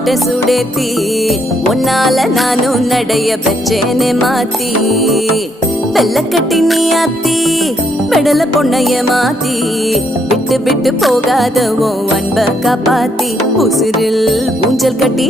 மாட்ட சுடேத்தி உன்னால நானும் நடைய பெற்றேனே மாத்தி வெள்ள கட்டி நீ ஆத்தி பெடல பொண்ணைய மாத்தி விட்டு விட்டு போகாத உன் அன்ப காப்பாத்தி உசிரில் ஊஞ்சல் கட்டி